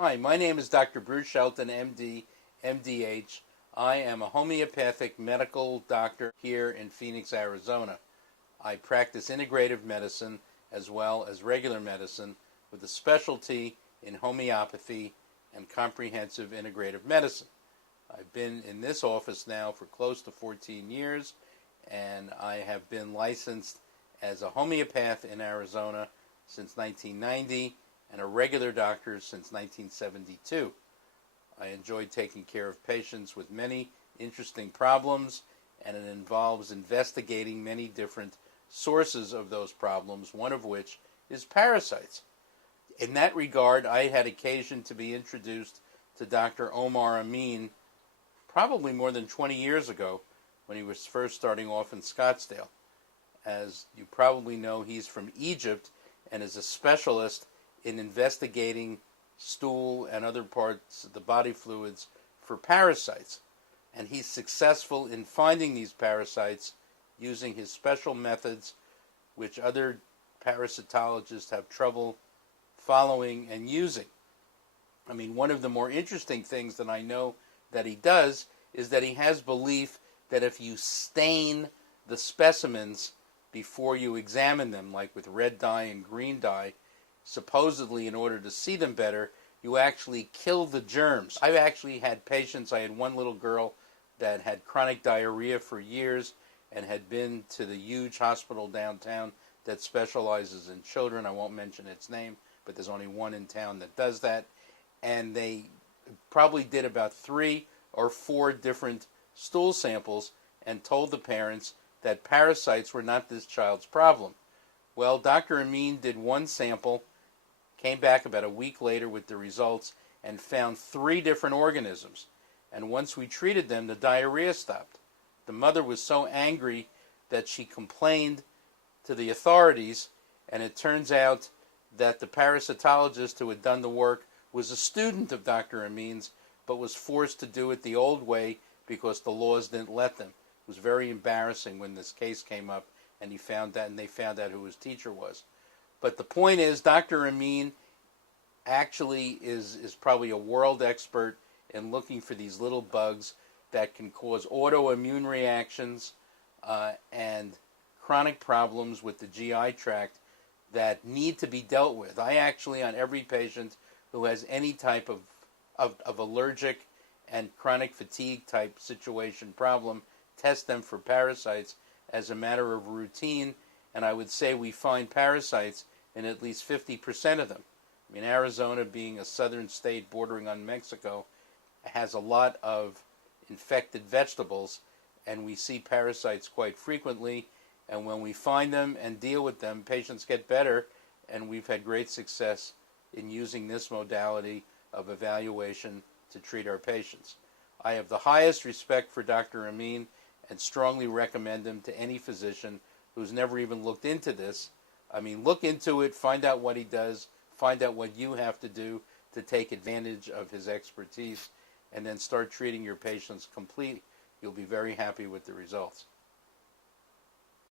Hi, my name is Dr. Bruce Shelton, MD, MDH. I am a homeopathic medical doctor here in Phoenix, Arizona. I practice integrative medicine as well as regular medicine with a specialty in homeopathy and comprehensive integrative medicine. I've been in this office now for close to 14 years, and I have been licensed as a homeopath in Arizona since 1990 and a regular doctor since 1972. I enjoy taking care of patients with many interesting problems, and it involves investigating many different sources of those problems, one of which is parasites. In that regard, I had occasion to be introduced to Dr. Omar Amin probably more than 20 years ago when he was first starting off in Scottsdale. As you probably know, he's from Egypt and is a specialist in investigating stool and other parts of the body fluids for parasites. And he's successful in finding these parasites using his special methods, which other parasitologists have trouble following and using. I mean, one of the more interesting things that I know that he does is that he has belief that if you stain the specimens before you examine them, like with red dye and green dye, supposedly in order to see them better, you actually kill the germs. I've actually had patients, I had one little girl that had chronic diarrhea for years and had been to the huge hospital downtown that specializes in children. I won't mention its name, but there's only one in town that does that. And they probably did about 3 or 4 different stool samples and told the parents that parasites were not this child's problem. Well, Dr. Amin did one sample, came back about a week later with the results, and found 3 different organisms. And once we treated them, the diarrhea stopped. The mother was so angry that she complained to the authorities, and it turns out that the parasitologist who had done the work was a student of Dr. Amin's, but was forced to do it the old way because the laws didn't let them. It was very embarrassing when this case came up, and they found out who his teacher was. But the point is, Dr. Amin actually is probably a world expert in looking for these little bugs that can cause autoimmune reactions and chronic problems with the GI tract that need to be dealt with. I actually, on every patient who has any type of allergic and chronic fatigue type situation problem, test them for parasites as a matter of routine, and I would say we find parasites in at least 50% of them. I mean, Arizona, being a southern state bordering on Mexico, has a lot of infected vegetables, and we see parasites quite frequently, and when we find them and deal with them, patients get better, and we've had great success in using this modality of evaluation to treat our patients. I have the highest respect for Dr. Amin and strongly recommend him to any physician who's never even looked into this. I mean, look into it, find out what he does, find out what you have to do to take advantage of his expertise, and then start treating your patients completely. You'll be very happy with the results.